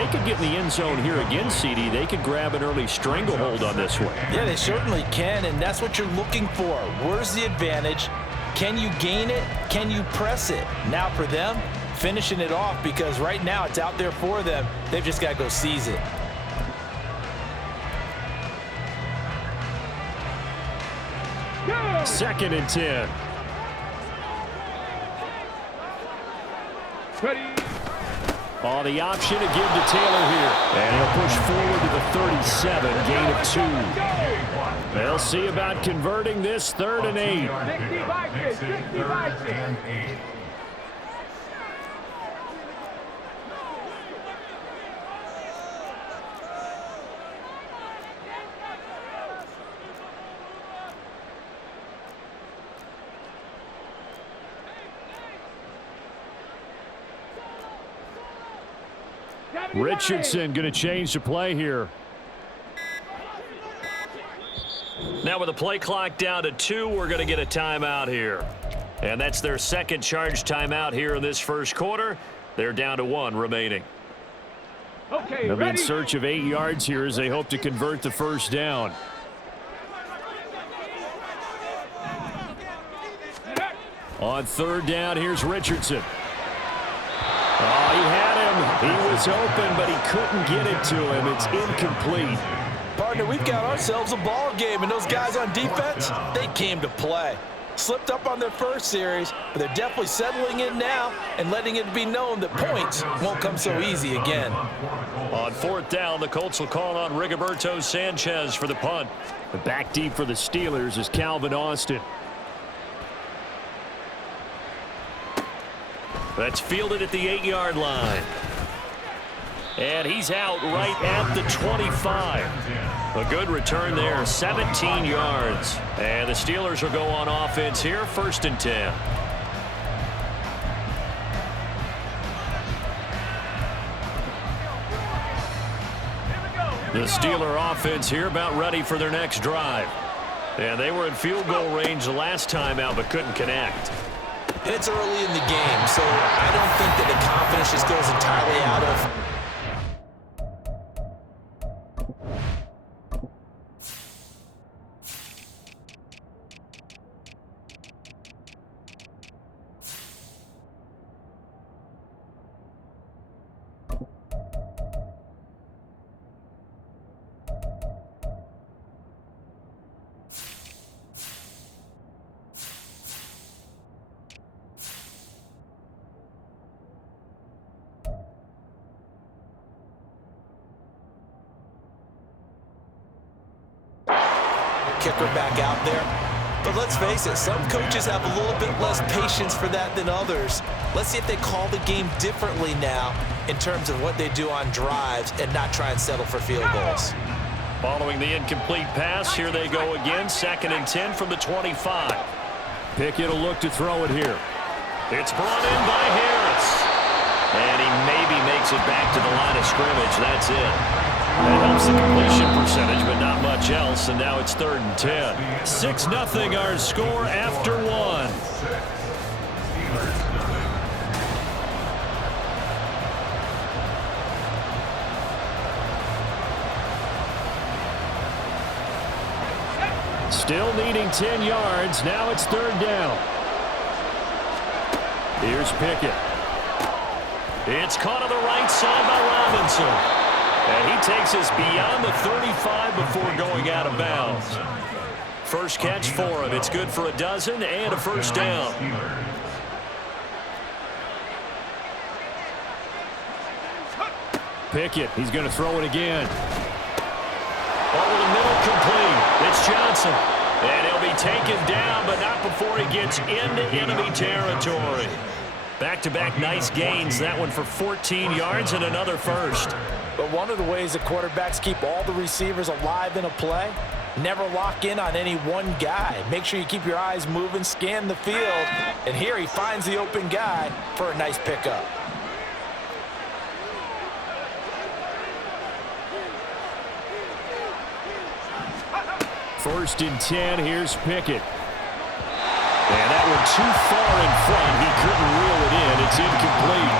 they could get in the end zone here again, CD, they could grab an early stranglehold on this one. Yeah, they certainly can, and that's what you're looking for. Where's the advantage? Can you gain it? Can you press it? Now for them, finishing it off, because right now it's out there for them. They've just got to go seize it. Second and 10. Ready. Oh, the option to give to Taylor here. And he'll push forward to the 37, gain of 2. They'll see about converting this 3rd and 8. 65. Richardson going to change the play here. Now with the play clock down to 2, we're going to get a timeout here. And that's their second charge timeout here in this first quarter. They're down to 1 remaining. Okay, they'll be in search of 8 yards here as they hope to convert the first down. On 3rd down, here's Richardson. Oh, he had him. He was open, but he couldn't get it to him. It's incomplete. Partner, we've got ourselves a ball game, and those guys on defense, they came to play. Slipped up on their first series, but they're definitely settling in now and letting it be known that points won't come so easy again. On 4th down, the Colts will call on Rigoberto Sanchez for the punt. The back deep for the Steelers is Calvin Austin. That's fielded at the 8-yard line. And he's out right at the 25. A good return there, 17 yards. And the Steelers will go on offense here, 1st and 10. The Steeler offense here about ready for their next drive. And they were in field goal range the last time out, but couldn't connect. It's early in the game, so I don't think that the confidence just goes entirely out of. Kicker back out there. But let's face it, some coaches have a little bit less patience for that than others. Let's see if they call the game differently now in terms of what they do on drives and not try and settle for field goals. Following the incomplete pass, here they go again. 2nd and 10 from the 25. Pickett will look to throw it here. It's brought in by Harris. And he maybe makes it back to the line of scrimmage. That's it. That helps the completion percentage, but not much else, and now it's 3rd and 10. 6-0 our score after 1. Still needing 10 yards. Now it's 3rd down. Here's Pickett. It's caught on the right side by Robinson. And he takes us beyond the 35 before going out of bounds. First catch for him. It's good for a dozen and a first down. Pickett, he's going to throw it again. Over the middle, complete. It's Johnson. And he'll be taken down, but not before he gets into enemy territory. Back-to-back nice gains. That one for 14 yards and another first. But one of the ways that quarterbacks keep all the receivers alive in a play, never lock in on any one guy. Make sure you keep your eyes moving, scan the field, and here he finds the open guy for a nice pickup. First and 10, here's Pickett. And that one too far in front. He couldn't reel it in. It's incomplete.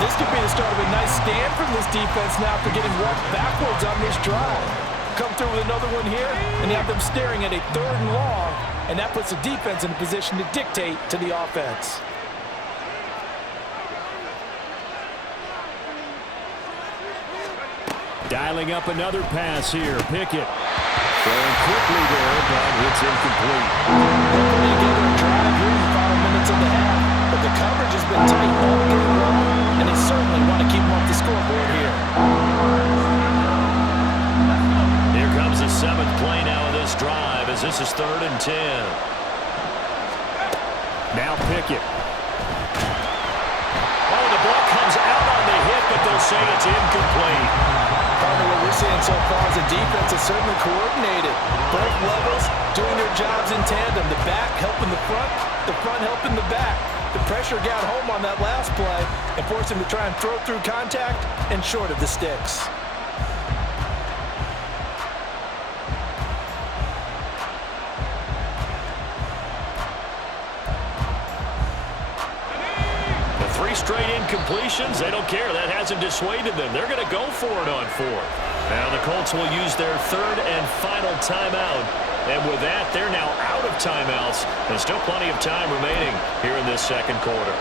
This could be the start of a nice stand from this defense now after getting walked backwards on this drive. Come through with another one here, and you have them staring at a 3rd and long, and that puts the defense in a position to dictate to the offense. Dialing up another pass here. Pickett throwing quickly there, but it's incomplete. They're putting together a drive here in the final minutes of the half, but the coverage has been tight all game long, and they certainly want to keep them off the scoreboard here. Here comes the 7th play now of this drive as this is 3rd and 10. Now Pickett. Oh, the ball comes out on the hit, but they'll say it's incomplete. Partner, what we're seeing so far is the defense is certainly coordinated. Both levels doing their jobs in tandem. The back helping the front helping the back. The pressure got home on that last play and forced him to try and throw through contact and short of the sticks. Straight incompletions, they don't care. That hasn't dissuaded them. They're going to go for it on 4th. Now the Colts will use their 3rd and final timeout. And with that, they're now out of timeouts. There's still plenty of time remaining here in this 2nd quarter.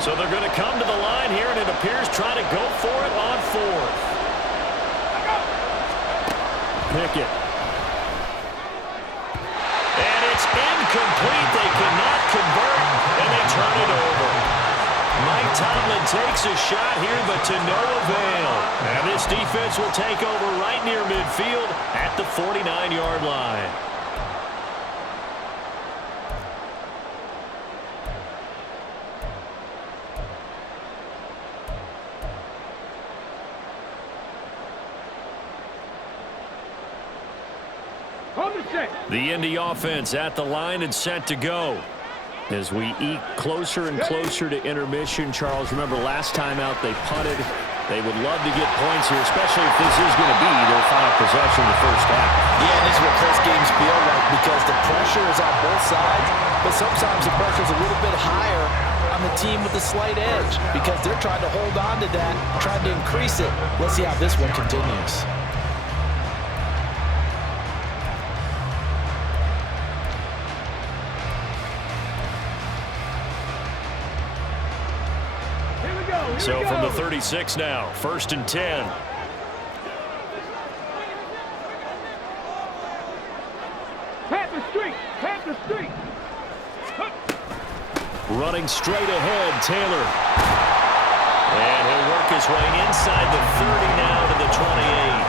So they're going to come to the line here, and it appears trying to go for it on 4th. Pickett. And it's incomplete. They cannot convert, and they turn it over. Mike Tomlin takes a shot here, but to no avail. And this defense will take over right near midfield at the 49-yard line. The Indy offense at the line and set to go. As we eke closer and closer to intermission, Charles, remember last time out they punted. They would love to get points here, especially if this is going to be their final possession of the first half. Yeah, this is what close games feel like because the pressure is on both sides, but sometimes the pressure is a little bit higher on the team with the slight edge because they're trying to hold on to that, trying to increase it. Let's see how this one continues. So from the 36 now, 1st and 10. Panther Street. Running straight ahead, Taylor. And he'll work his way inside the 30 now to the 28.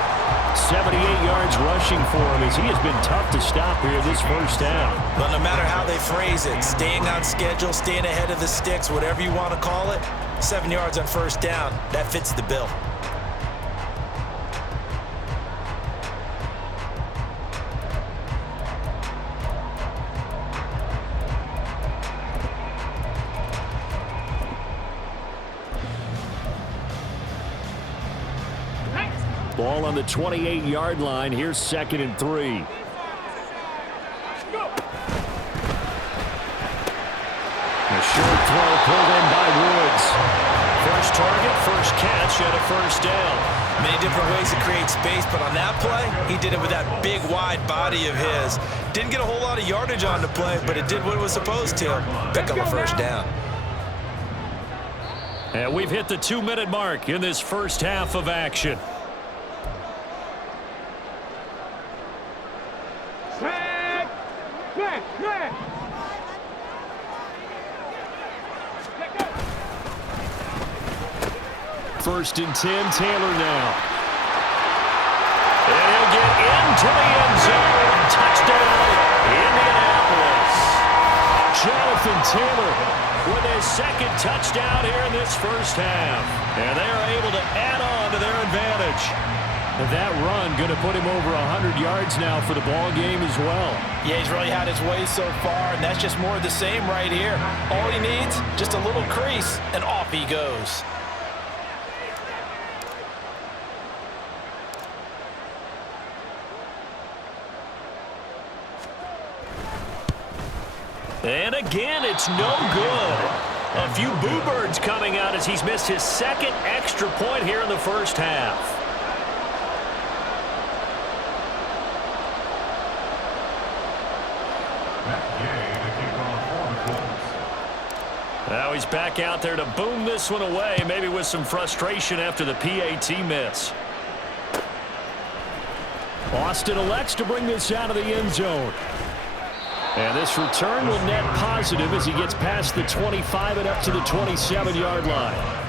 78 yards rushing for him as he has been tough to stop here this first half. But no matter how they phrase it, staying on schedule, staying ahead of the sticks, whatever you want to call it, 7 yards on first down, that fits the bill. Ball on the 28-yard line. Here's 2nd and 3. A short throw pulled in by Woods. First target, first catch, and a first down. Many different ways to create space, but on that play, he did it with that big, wide body of his. Didn't get a whole lot of yardage on the play, but it did what it was supposed to. Pick up a first down. And we've hit the 2-minute mark in this first half of action. First and 10, Taylor now. And he'll get into the end zone. Touchdown, Indianapolis. Jonathan Taylor with his 2nd touchdown here in this first half. And they are able to add on to their advantage. And that run going to put him over 100 yards now for the ball game as well. Yeah, he's really had his way so far, and that's just more of the same right here. All he needs, just a little crease, and off he goes. And again, it's no good. A few boo birds coming out as he's missed his second extra point here in the first half. Now he's back out there to boom this one away, maybe with some frustration after the PAT miss. Austin elects to bring this out of the end zone. And this return will net positive as he gets past the 25 and up to the 27-yard line.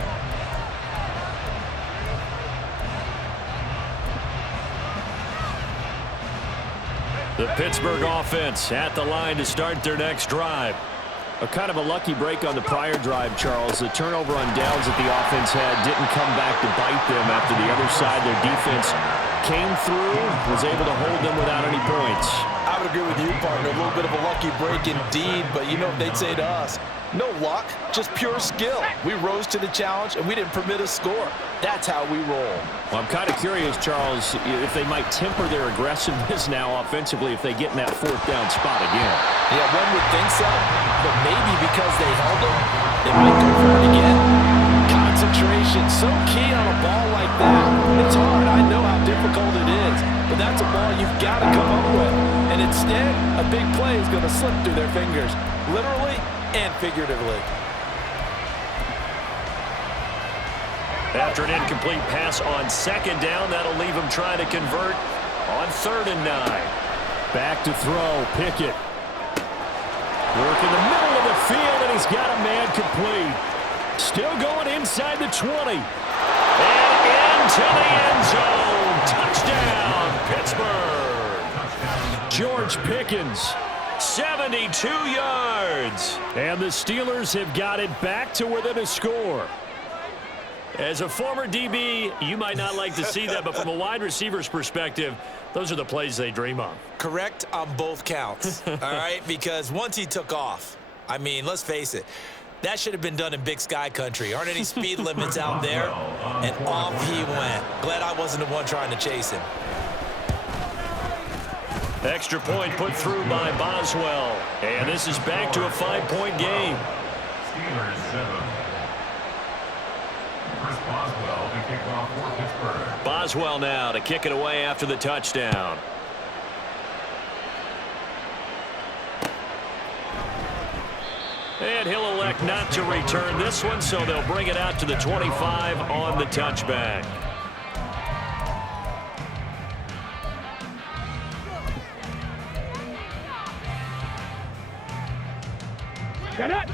The Pittsburgh offense at the line to start their next drive. A kind of a lucky break on the prior drive, Charles. The turnover on downs that the offense had didn't come back to bite them after the other side. Their defense came through, was able to hold them without any points. I would agree with you, partner. A little bit of a lucky break indeed, but you know what they'd say to us? No luck, just pure skill. We rose to the challenge, and we didn't permit a score. That's how we roll. Well, I'm kind of curious, Charles, if they might temper their aggressiveness now offensively if they get in that fourth down spot again. Yeah, one would think so, but maybe because they held them, they might go for it again. Concentration, so key on a ball like that. It's hard. I know how difficult it is, but that's a ball you've got to come up with. And instead, a big play is going to slip through their fingers, literally and figuratively. After an incomplete pass on second down, that'll leave him trying to convert on 3rd and 9. Back to throw, Pickett. Work in the middle of the field, and he's got a man complete. Still going inside the 20. And into the end zone. Touchdown, Pittsburgh. George Pickens. 72 yards. And the Steelers have got it back to within a score. As a former DB, you might not like to see that, but from a wide receiver's perspective, those are the plays they dream of. Correct on both counts, all right? Because once he took off, I mean, let's face it, that should have been done in Big Sky country. Aren't any speed limits out there? And off he went. Glad I wasn't the one trying to chase him. Extra point put through by Boswell. And this is back to a 5-point game. Steelers 7. Chris Boswell to kick off for Pittsburgh. Boswell now to kick it away after the touchdown. And he'll elect not to return this one, so they'll bring it out to the 25 on the touchback.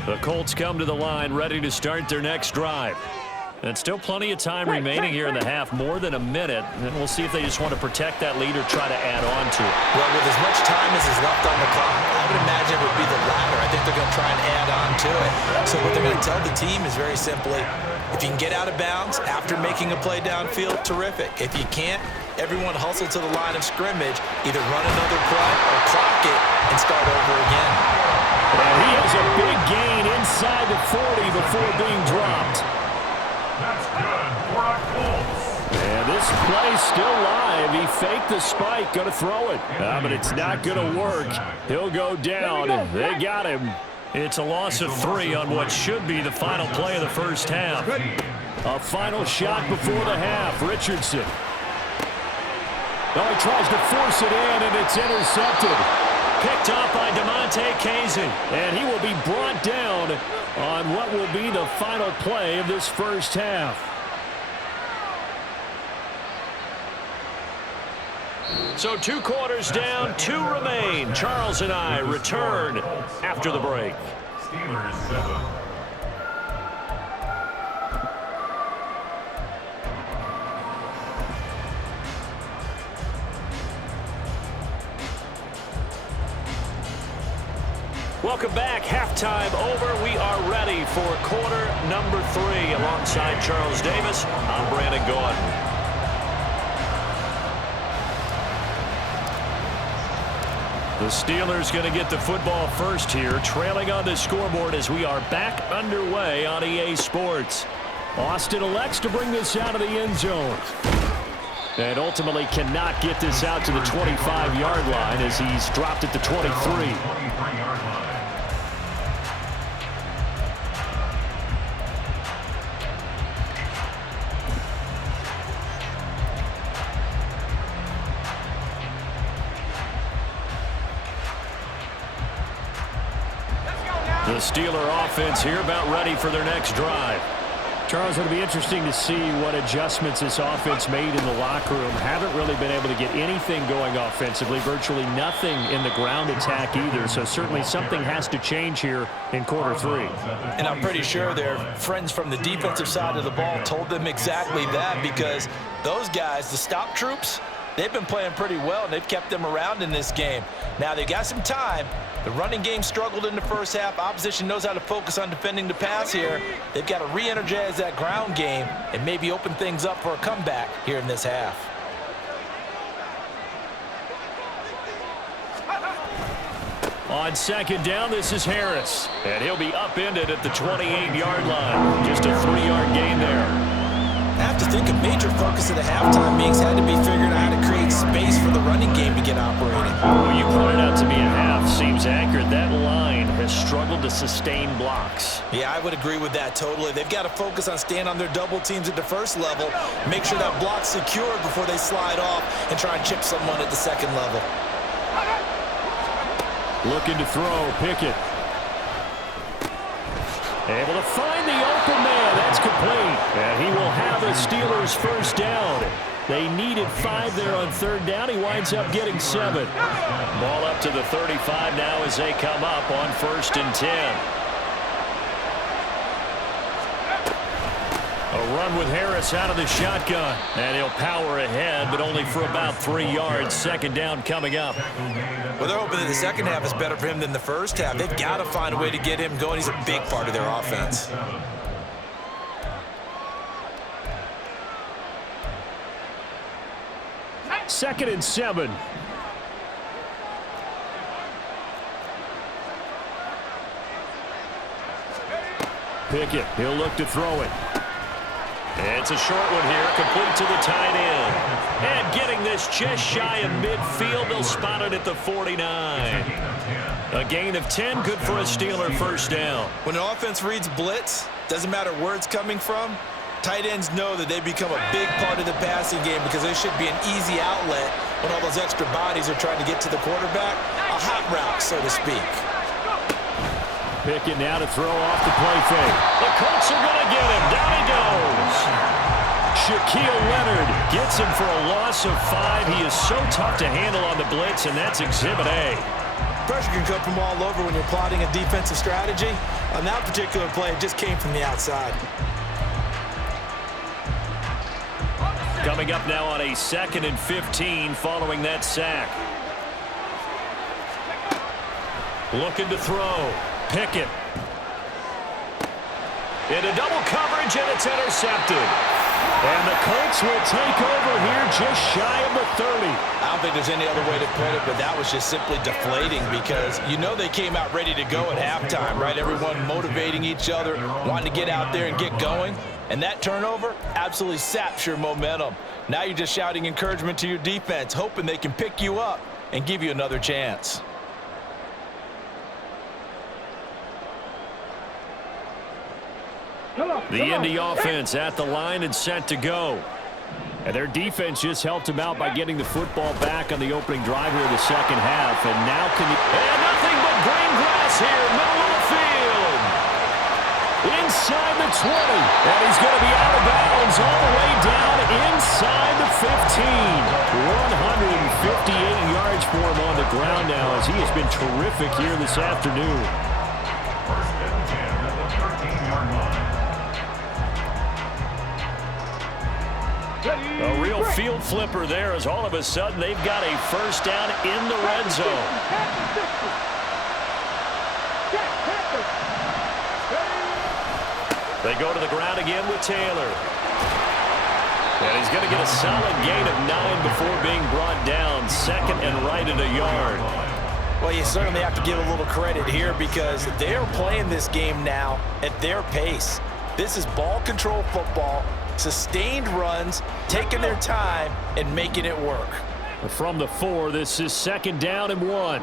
The Colts come to the line ready to start their next drive. And still plenty of time remaining here in the half, more than a minute. And we'll see if they just want to protect that lead or try to add on to it. Well, with as much time as is left on the clock, I would imagine it would be the latter. I think they're going to try and add on to it. So what they're going to tell the team is very simply, if you can get out of bounds after making a play downfield, terrific. If you can't, everyone hustle to the line of scrimmage, either run another play or clock it and start over again. And he has a big gain inside the 40 before being dropped. That's good for our Colts. And this play's still live. He faked the spike, going to throw it. But it's not going to work. He'll go down. They got him. It's a loss of 3 on what should be the final play of the first half. A final shot before the half. Richardson. Oh, he tries to force it in, and it's intercepted. Picked up by DeMonte Casey. And he will be brought down on what will be the final play of this first half. So 2 quarters down, 2 remain. Charles and I return after the break. Steelers 7. Welcome back. Halftime over. We are ready for quarter number 3. Alongside Charles Davis, I'm Brandon Gordon. The Steelers going to get the football first here, trailing on the scoreboard as we are back underway on EA Sports. Austin elects to bring this out of the end zone. And ultimately cannot get this out to the 25-yard line as he's dropped at the 23. Steeler offense here about ready for their next drive. Charles, it'll be interesting to see what adjustments this offense made in the locker room. Haven't really been able to get anything going offensively, virtually nothing in the ground attack either. So certainly something has to change here in quarter three. And I'm pretty sure their friends from the defensive side of the ball told them exactly that, because those guys, the stop troops, they've been playing pretty well, and they've kept them around in this game. Now, they got some time. The running game struggled in the first half. Opposition knows how to focus on defending the pass here. They've got to re-energize that ground game and maybe open things up for a comeback here in this half. On second down, this is Harris. And he'll be upended at the 28-yard line. Just a 3-yard gain there. I have to think a major focus of the halftime meetings had to be figuring out how to create space for the running game to get operating. Well, you pointed out to me a half. Seems accurate. That line has struggled to sustain blocks. Yeah, I would agree with that totally. They've got to focus on staying on their double teams at the first level, make sure that block's secured before they slide off and try and chip someone at the second level. Looking to throw, Pickett. Able to find the open man. That's complete. And he will have a Steelers first down. They needed 5 there on third down. He winds up getting 7. Ball up to the 35 now as they come up on 1st and 10. A run with Harris out of the shotgun. And he'll power ahead, but only for about 3 yards. Second down coming up. Well, they're hoping that the second half is better for him than the first half. They've got to find a way to get him going. He's a big part of their offense. Second and 7. Pickett, he'll look to throw it. It's a short one here, complete to the tight end. And getting this just shy of midfield, they'll spot it at the 49. A gain of 10, good for a Steeler first down. When an offense reads blitz, doesn't matter where it's coming from, tight ends know that they become a big part of the passing game because there should be an easy outlet when all those extra bodies are trying to get to the quarterback. A hot route, so to speak. Pickett now to throw off the play fake. The Colts are going to get him. Down he goes. Shaquille Leonard gets him for a loss of 5. He is so tough to handle on the blitz, and that's Exhibit A. Pressure can come from all over when you're plotting a defensive strategy. On that particular play, it just came from the outside. Coming up now on a 2nd and 15 following that sack. Looking to throw. Pickett. Into double coverage, and it's intercepted. And the Colts will take over here just shy of the 30. I don't think there's any other way to put it, but that was just simply deflating because you know they came out ready to go at halftime, right? Everyone motivating each other, wanting to get out there and get going. And that turnover absolutely saps your momentum. Now you're just shouting encouragement to your defense, hoping they can pick you up and give you another chance. The Indy offense at the line and set to go. And their defense just helped them out by getting the football back on the opening drive here of the second half. And now can and nothing but green grass here, middle of the field. Inside the 20. And he's going to be out of bounds all the way down inside the 15. 158 yards for him on the ground now as he has been terrific here this afternoon. First and 10 at the 13-yard line. A real field flipper there as all of a sudden they've got a first down in the red zone. They go to the ground again with Taylor. And he's going to get a solid gain of 9 before being brought down. 2nd and right at a yard. Well, you certainly have to give a little credit here because they're playing this game now at their pace. This is ball control football. Sustained runs, taking their time, and making it work. From the 4, this is 2nd down and 1.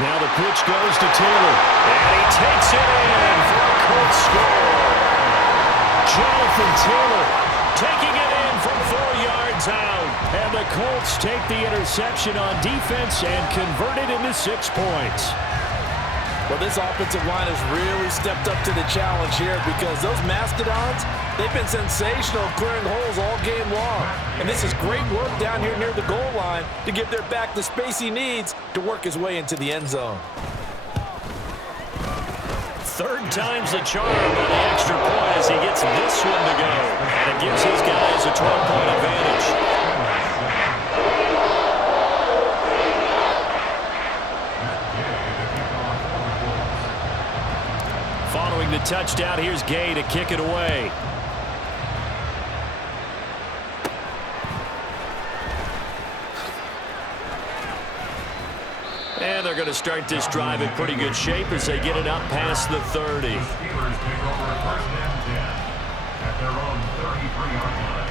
Now the pitch goes to Taylor. And he takes it in for a Colts score. Jonathan Taylor taking it in from 4 yards. Stands out. And the Colts take the interception on defense and convert it into 6 points. Well, this offensive line has really stepped up to the challenge here because those Mastodons, they've been sensational clearing holes all game long. And this is great work down here near the goal line to give their back the space he needs to work his way into the end zone. Third time's the charm on the extra point as he gets this one to go. And it gives his guys a 12-point advantage. Following the touchdown, here's Gay to kick it away. And they're going to start this drive in pretty good shape as they get it up past the 30. Steelers take over first and 10 at their own 33-yard line.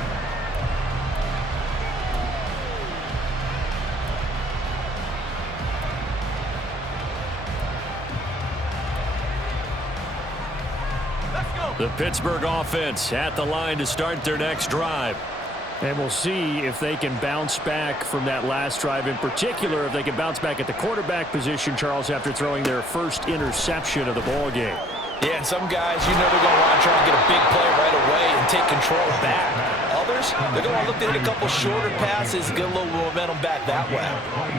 The Pittsburgh offense at the line to start their next drive. And we'll see if they can bounce back from that last drive, in particular if they can bounce back at the quarterback position, Charles, after throwing their first interception of the ball game. Yeah, and some guys, you know they're going to want to try and get a big play right away and take control back. Others, they're going to look to hit a couple shorter passes and get a little momentum back that way.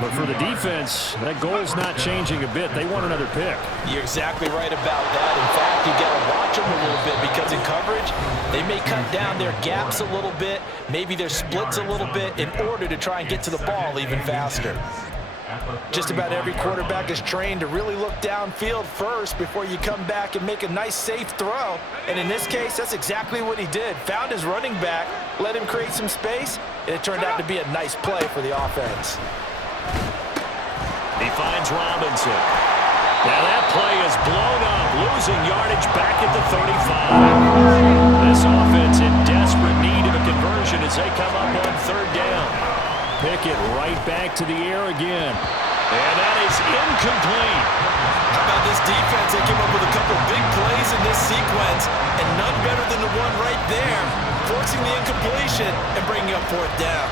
But for the defense, that goal's not changing a bit. They want another pick. You're exactly right about that. In fact, you got to watch them a little bit because in coverage, they may cut down their gaps a little bit, maybe their splits a little bit in order to try and get to the ball even faster. Just about every quarterback is trained to really look downfield first before you come back and make a nice, safe throw. And in this case, that's exactly what he did. Found his running back, let him create some space, and it turned out to be a nice play for the offense. He finds Robinson. Now that play is blown up, losing yardage back at the 35. This offense in desperate need of a conversion as they come up on third down. Pickett right back to the air again. And that is incomplete. How about this defense? They came up with a couple big plays in this sequence, and none better than the one right there, forcing the incompletion and bringing up fourth down.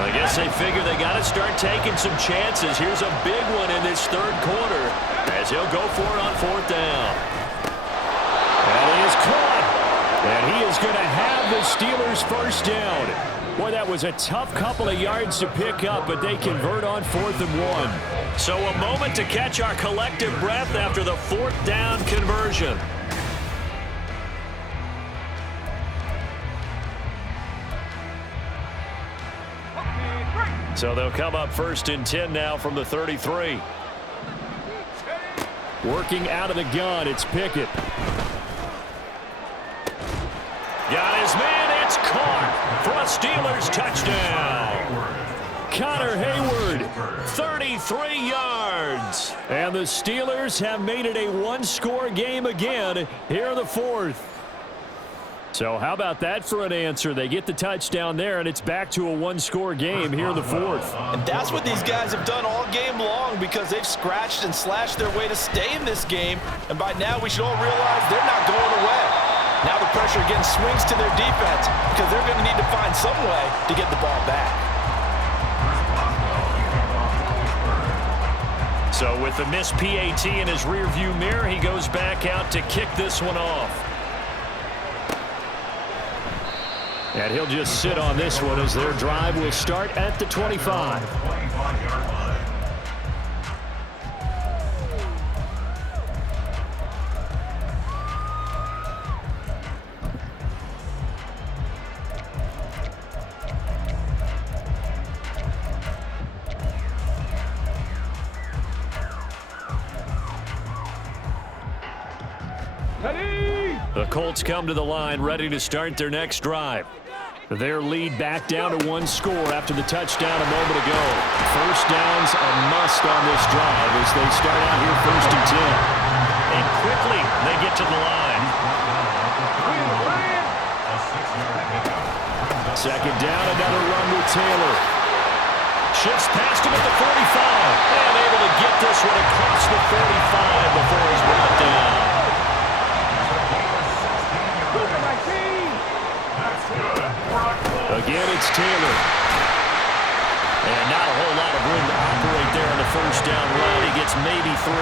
I guess they figure they got to start taking some chances. Here's a big one in this third quarter as he'll go for it on fourth down. And he is caught. And he is going to have the Steelers first down. Boy, that was a tough couple of yards to pick up, but they convert on 4th and 1. So a moment to catch our collective breath after the fourth down conversion. So they'll come up 1st and 10 now from the 33. Working out of the gun, it's Pickett. Got his man, it's caught for a Steelers touchdown. Connor Hayward, 33 yards. And the Steelers have made it a one-score game again here in the 4th. So how about that for an answer? They get the touchdown there, and it's back to a one-score game here in the 4th. And that's what these guys have done all game long because they've scratched and slashed their way to stay in this game. And by now, we should all realize they're not going away. Now the pressure again swings to their defense because they're going to need to find some way to get the ball back. So with the missed PAT in his rearview mirror, he goes back out to kick this one off. And he'll just sit on this one as their drive will start at the 25. The Colts come to the line ready to start their next drive. Their lead back down to one score after the touchdown a moment ago. First down's a must on this drive as they start out here 1st and 10. And quickly they get to the line. Second down, another run with Taylor. Shifts past him at the 45. And able to get this one across the 45 before he's brought down. Again, it's Taylor. And not a whole lot of room to operate there on the first down run. He gets maybe 3.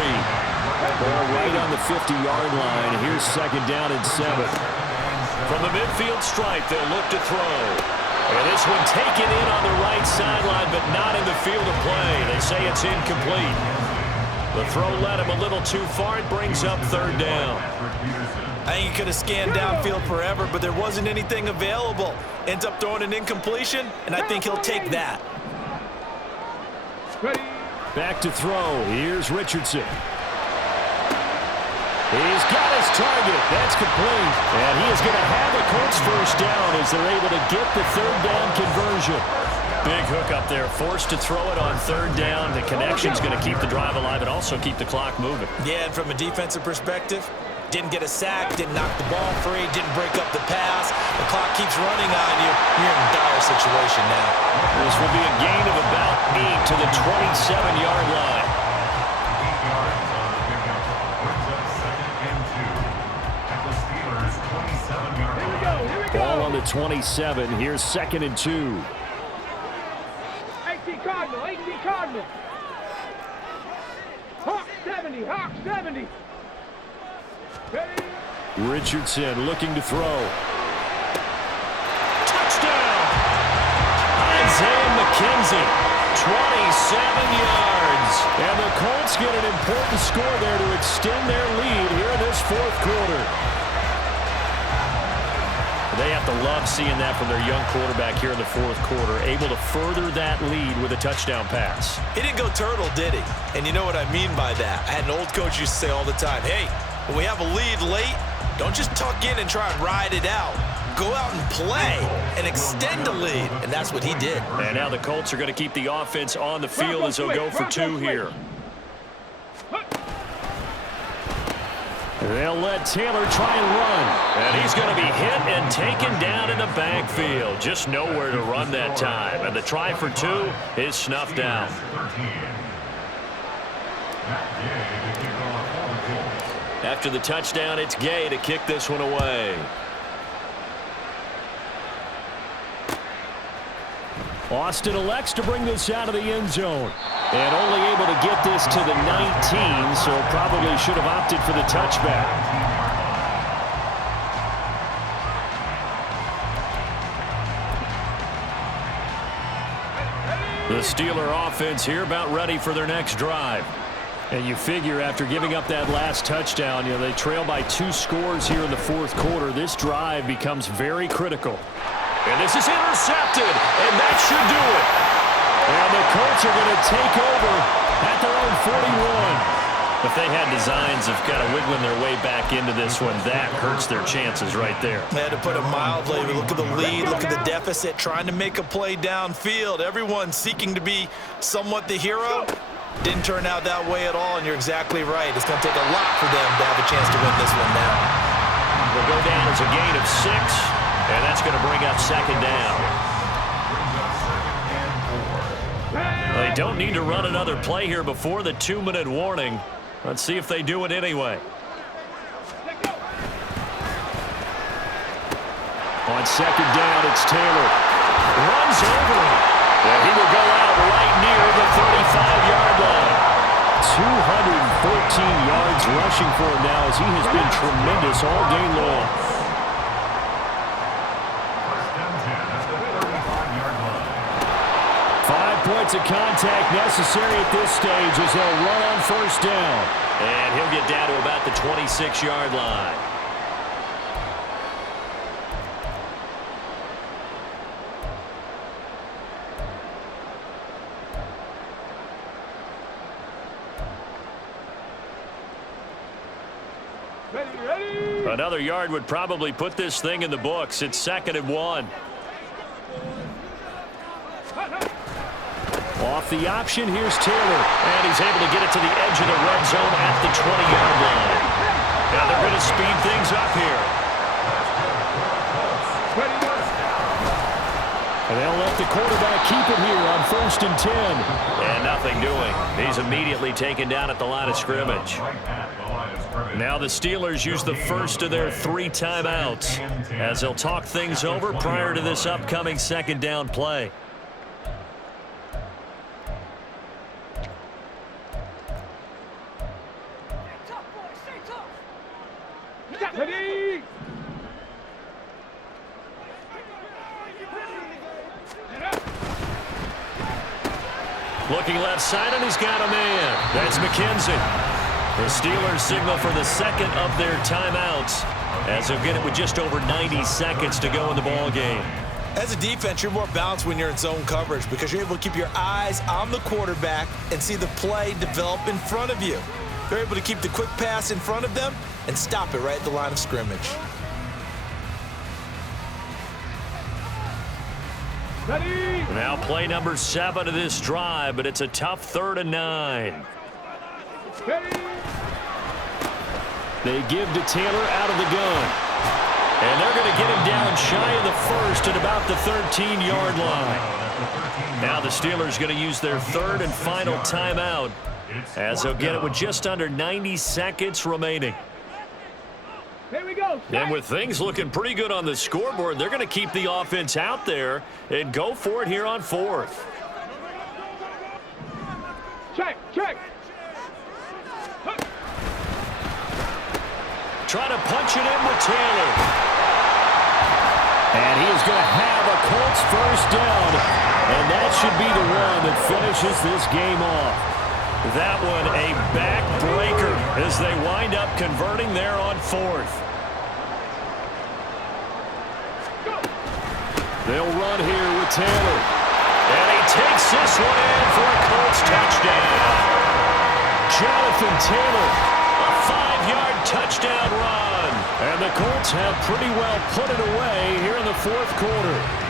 Ball right on the 50-yard line. Here's second down and 7. From the midfield stripe, they'll look to throw. And this one taken in on the right sideline, but not in the field of play. They say it's incomplete. The throw led him a little too far. It brings up third down. I think he could have scanned downfield forever, but there wasn't anything available. Ends up throwing an incompletion, and I think he'll take that. Back to throw. Here's Richardson. He's got his target. That's complete. And he is going to have the Colts first down as they're able to get the third down conversion. Big hook up there. Forced to throw it on third down. The connection's going to keep the drive alive and also keep the clock moving. Yeah, and from a defensive perspective, didn't get a sack, didn't knock the ball free, didn't break up the pass. The clock keeps running on you. You're in a dire situation now. This will be a gain of about 8 to the 27-yard line. Ball on the 27. Here's second and 2. 18 Cardinal, 18 Cardinal. Hawk 70, Hawk 70. Ready? Richardson looking to throw. Touchdown! Isaiah McKenzie, 27 yards. And the Colts get an important score there to extend their lead here in this fourth quarter. They have to love seeing that from their young quarterback here in the fourth quarter, able to further that lead with a touchdown pass. He didn't go turtle, did he? And you know what I mean by that. I had an old coach used to say all the time, hey, when we have a lead late, don't just tuck in and try and ride it out. Go out and play and extend the lead. And that's what he did. And now the Colts are going to keep the offense on the field as they'll go for 2 here. They'll let Taylor try and run. And he's going to be hit and taken down in the backfield. Just nowhere to run that time. And the try for 2 is snuffed out. After the touchdown, it's Gay to kick this one away. Austin elects to bring this out of the end zone. And only able to get this to the 19, so probably should have opted for the touchback. The Steeler offense here about ready for their next drive. And you figure after giving up that last touchdown, they trail by 2 scores here in the fourth quarter. This drive becomes very critical. And this is intercepted, and that should do it. And the Colts are going to take over at their own 41. If they had designs of kind of wiggling their way back into this one, that hurts their chances right there. To put it mildly, look at the lead, look at the deficit, trying to make a play downfield. Everyone seeking to be somewhat the hero. Didn't turn out that way at all, and you're exactly right. It's going to take a lot for them to have a chance to win this one now. They'll go down as a gain of 6, and that's going to bring up second down. They don't need to run another play here before the 2-minute warning. Let's see if they do it anyway. On second down, it's Taylor. Runs over him. And he will go out right near the 35-yard line. 214 yards rushing for him now as he has been tremendous all day long. Points of contact necessary at this stage as they'll run on first down. And he'll get down to about the 26-yard line. Ready. Another yard would probably put this thing in the books. It's 2nd and 1. Off the option, here's Taylor. And he's able to get it to the edge of the red zone at the 20-yard line. And they're going to speed things up here. And they'll let the quarterback keep it here on 1st and 10. And nothing doing. He's immediately taken down at the line of scrimmage. Now the Steelers use the first of their 3 timeouts as they'll talk things over prior to this upcoming 2nd down play. Ready? Looking left side, and he's got a man. That's McKenzie. The Steelers signal for the 2nd of their timeouts as they'll get it with just over 90 seconds to go in the ball game. As a defense, you're more balanced when you're in zone coverage because you're able to keep your eyes on the quarterback and see the play develop in front of you. They're able to keep the quick pass in front of them and stop it right at the line of scrimmage. Ready? Now play number 7 of this drive, but it's a tough 3rd and 9. Ready? They give to Taylor out of the gun. And they're going to get him down shy of the 1st at about the 13-yard line. Now the Steelers going to use their 3rd and final timeout as they'll get it with just under 90 seconds remaining. Here we go. And with things looking pretty good on the scoreboard, they're going to keep the offense out there and go for it here on 4th. Check, check. Trying to punch it in with Taylor. And he is going to have a Colts 1st down. And that should be the one that finishes this game off. That one a backbreaker as they wind up converting there on 4th. They'll run here with Taylor. And he takes this one in for a Colts touchdown. Jonathan Taylor. A 5-yard touchdown run. And the Colts have pretty well put it away here in the 4th quarter.